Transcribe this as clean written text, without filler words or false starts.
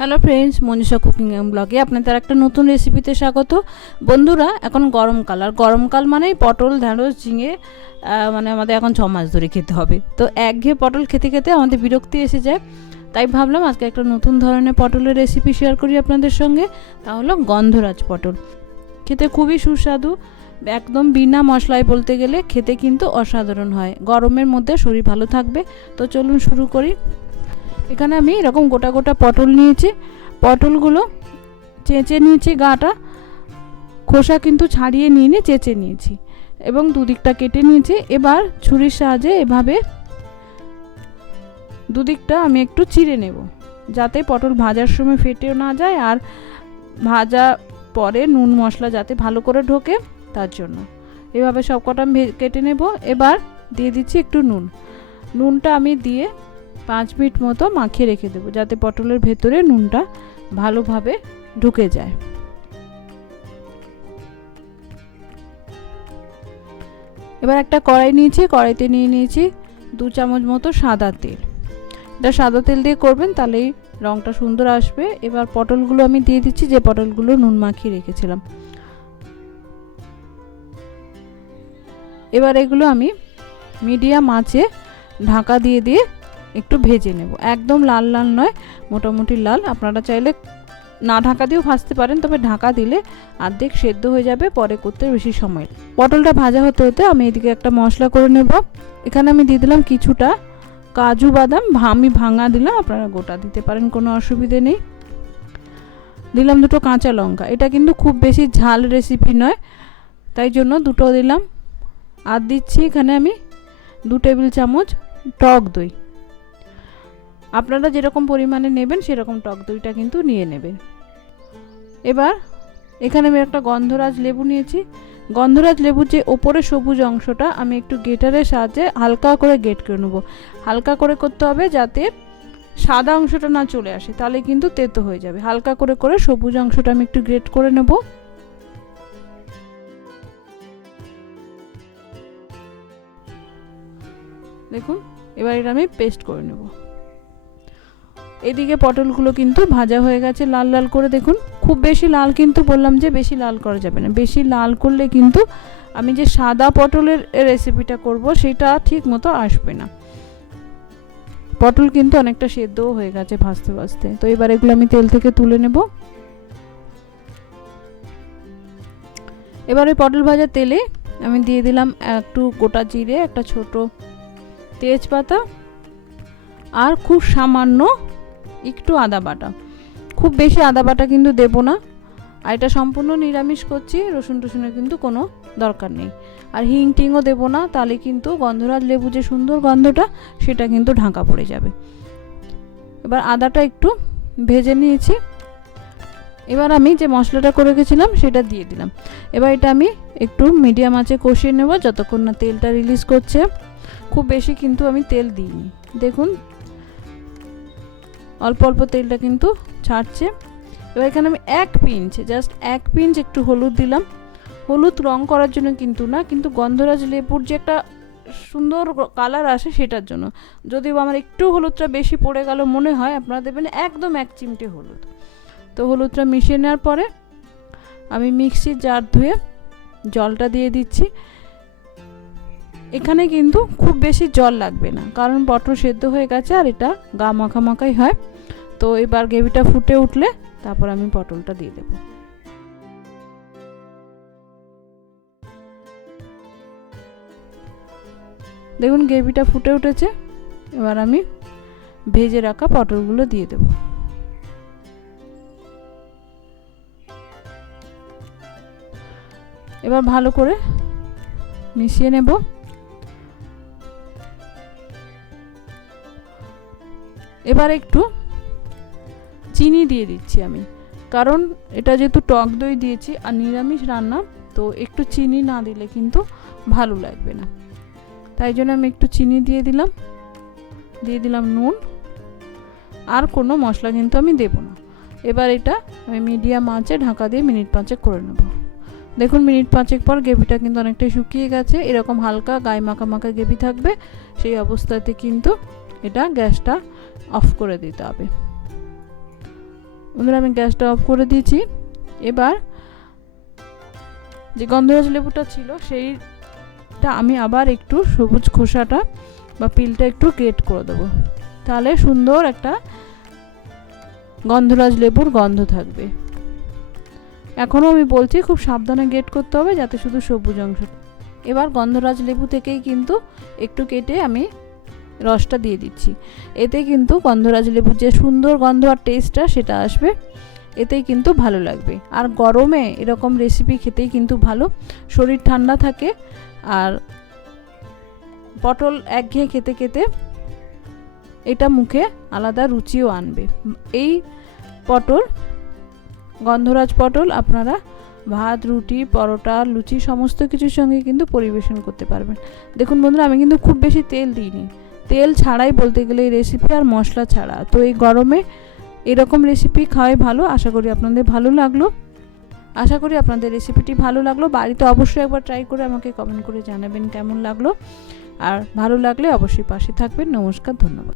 Hello friends, Manisha cooking and ব্লগে আপনাদের একটা নতুন রেসিপিতে স্বাগত। বন্ধুরা, এখন গরমকাল, আর গরমকাল মানেই পটল, ঢ্যাঁড়স, ঝিঙে মানে আমাদের এখন 6 মাস ধরে খেতে হবে। তো একঘেয়ে পটল খেতে খেতে আমাদের বিরক্তি এসে যায়, তাই ভাবলাম আজকে একটা নতুন ধরনের পটলের রেসিপি শেয়ার করি আপনাদের সঙ্গে। তা হলো গন্ধরাজ পটল। খেতে খুবই সুস্বাদু, একদম বিনা মশলায় বলতে গেলে খেতে কিন্তু অসাধারণ হয়। গরমের মধ্যে শরীর ভালো থাকবে। তো চলুন শুরু করি। এখানে আমি এরকম গোটা গোটা পটল নিয়েছি। পটলগুলো চেঁচে নিয়েছি, গাটা খোসা কিন্তু ছাড়িয়ে নিয়ে চেঁচে নিয়েছি এবং দুদিকটা কেটে নিয়েছি। এবার ছুরির সাহায্যে এভাবে দুদিকটা আমি একটু চিড়ে নেব, যাতে পটল ভাজার সময় ফেটেও না যায়, আর ভাজা পরে নুন মশলা যাতে ভালো করে ঢোকে তার জন্য এভাবে সবকটা কেটে নেব। এবার দিয়ে দিচ্ছি একটু নুনটা আমি দিয়ে 5 মিনিট মতো মাখিয়ে রেখে দেবো, যাতে পটলের ভেতরে নুনটা ভালোভাবে ঢুকে যায়। এবার একটা কড়াই নিয়েছি, কড়াইতে নিয়ে নিয়েছি 2 চামচ মতো সাদা তেল। এটা সাদা তেল দিয়ে করবেন, তাহলেই রঙটা সুন্দর আসবে। এবার পটলগুলো আমি দিয়ে দিচ্ছি, যে পটলগুলো নুন মাখিয়ে রেখেছিলাম। এবার এগুলো আমি মিডিয়াম আঁচে ঢাকা দিয়ে দিয়ে একটু ভেজে নেব। একদম লাল লাল নয়, মোটামুটি লাল। আপনারা চাইলে না ঢাকা দিয়েও ভাজতে পারেন, তবে ঢাকা দিলে অর্ধেক সেদ্ধ হয়ে যাবে, পরে করতে বেশি সময়। পটলটা ভাজা হতে হতে আমি এদিকে একটা মশলা করে নেব। এখানে আমি দিয়ে দিলাম কিছুটা কাজু বাদাম, আমি ভাঙা দিলাম, আপনারা গোটা দিতে পারেন, কোনো অসুবিধে নেই। দিলাম 2 কাঁচা লঙ্কা। এটা কিন্তু খুব বেশি ঝাল রেসিপি নয়, তাই জন্য 2 দিলাম। আর দিচ্ছি এখানে আমি 2 টেবিল চামচ টক দই। আপনারা যেরকম পরিমাণে নেবেন সেরকম টক দইটা কিন্তু নিয়ে নেবেন। এবার এখানে আমি একটা গন্ধরাজ লেবু নিয়েছি। গন্ধরাজ লেবুর যে ওপরে সবুজ অংশটা আমি একটু গ্রেটারের সাহায্যে হালকা করে গ্রেট করে নেব। হালকা করে করতে হবে, যাতে সাদা অংশটা না চলে আসে, তাহলে কিন্তু তেতো হয়ে যাবে। হালকা করে করে সবুজ অংশটা আমি একটু গ্রেট করে নেব। দেখুন, এবার এটা আমি পেস্ট করে নেব। এদিকে পটলগুলো কিন্তু ভাজা হয়ে গেছে লাল লাল করে। দেখুন, খুব বেশি লাল কিন্তু বললাম যে বেশি লাল করা যাবে না। বেশি লাল করলে কিন্তু আমি যে সাদা পটলের রেসিপিটা করব সেটা ঠিক মতো আসবে না। পটল কিন্তু অনেকটা সেদ্ধও হয়ে গেছে ভাজতে ভাজতে। তো এবার এগুলো আমি তেল থেকে তুলে নেব। এবার ওই পটল ভাজা তেলে আমি দিয়ে দিলাম একটু গোটা জিরে, একটা ছোট তেজপাতা, আর খুব সামান্য একটু আদা বাটা। খুব বেশি আদা বাটা কিন্তু দেব না, আর এটা সম্পূর্ণ নিরামিষ করছি, রসুন টসুনের কিন্তু কোনো দরকার নেই। আর হিং টিংও দেব না, তাহলে কিন্তু গন্ধরাজ লেবু যে সুন্দর গন্ধটা সেটা কিন্তু ঢাকা পড়ে যাবে। এবার আদাটা একটু ভেজে নিয়েছি। এবার আমি যে মশলাটা করে রেখেছিলাম সেটা দিয়ে দিলাম। এবার এটা আমি একটু মিডিয়াম আঁচে কষিয়ে নেব যতক্ষণ না তেলটা রিলিজ করছে। খুব বেশি কিন্তু আমি তেল দিইনি, দেখুন অল্প অল্প তেলটা কিন্তু ছাড়ছে। এবার এখানে আমি জাস্ট 1 পিঞ্চ একটু হলুদ দিলাম। হলুদ রং করার জন্য কিন্তু না, কিন্তু গন্ধরাজ লেবুর যে একটা সুন্দর কালার আসে সেটার জন্য। যদিও আমার একটু হলুদটা বেশি পড়ে গেল মনে হয়, আপনারা দেবেন একদম 1 চিমটে হলুদ। তো হলুদটা মিশিয়ে নেওয়ার পরে আমি মিক্সির জার ধুয়ে জলটা দিয়ে দিচ্ছি। এখানে কিন্তু খুব বেশি জল লাগবে না, কারণ পটল সেদ্ধ হয়ে গেছে আর এটা গা মাখামাখাই হয়। তো এবার গ্রেভিটা ফুটে উঠলে তারপর আমি পটলটা দিয়ে দেব। দেখুন গ্রেভিটা ফুটে উঠেছে। এবার আমি ভেজে রাখা পটলগুলো দিয়ে দেব। এবার ভালো করে মিশিয়ে নেব। এবার একটু চিনি দিয়ে দিচ্ছি আমি, কারণ এটা যেহেতু টক দই দিয়েছি আর নিরামিষ রান্না, তো একটু চিনি না দিলে কিন্তু ভালো লাগবে না। তাই জন্য আমি একটু চিনি দিয়ে দিলাম নুন, আর কোনো মশলা কিন্তু আমি দেব না। এবার এটা আমি মিডিয়াম আঁচে ঢাকা দিয়ে মিনিট 5 করে নেব। দেখুন মিনিট 5 পর গ্রেভিটা কিন্তু অনেকটাই শুকিয়ে গেছে। এরকম হালকা গায়ে মাখা মাখা গ্রেভি থাকবে, সেই অবস্থাতে কিন্তু এটা গ্যাসটা অফ করে দিতে হবে। বন্ধুরা আমি গ্যাসটা অফ করে দিয়েছি। এবার যে গন্ধরাজ লেবুটা ছিল সেইটা আমি আবার একটু সবুজ খোসাটা বা পিলটা একটু গ্রেট করে দেবো, তাহলে সুন্দর একটা গন্ধরাজ লেবুর গন্ধ থাকবে। এখনও আমি বলছি খুব সাবধানে গ্রেট করতে হবে যাতে শুধু সবুজ অংশ। এবার গন্ধরাজ লেবু থেকেই কিন্তু একটু কেটে আমি রসটা দিয়ে দিচ্ছি। এতে কিন্তু গন্ধরাজ লেবুর যে সুন্দর গন্ধ আর টেস্টটা সেটা আসবে, এতেই কিন্তু ভালো লাগবে। আর গরমে এরকম রেসিপি খেতেই কিন্তু ভালো, শরীর ঠান্ডা থাকে। আর পটল একঘেয়ে খেতে খেতে এটা মুখে আলাদা রুচিও আনবে। এই পটল, গন্ধরাজ পটল আপনারা ভাত, রুটি, পরোটা, লুচি সমস্ত কিছুর সঙ্গে কিন্তু পরিবেশন করতে পারবেন। দেখুন বন্ধুরা আমি কিন্তু খুব বেশি তেল দিইনি, তেল ছাড়াই বলতে গেলে এই রেসিপি, আর মশলা ছাড়া। তো এই গরমে এরকম রেসিপি খাওয়াই ভালো। আশা করি আপনাদের ভালো লাগলো, আশা করি আপনাদের রেসিপিটি ভালো লাগলো। বাড়িতে অবশ্যই একবার ট্রাই করে আমাকে কমেন্ট করে জানাবেন কেমন লাগলো। আর ভালো লাগলে অবশ্যই পাশে থাকবেন। নমস্কার, ধন্যবাদ।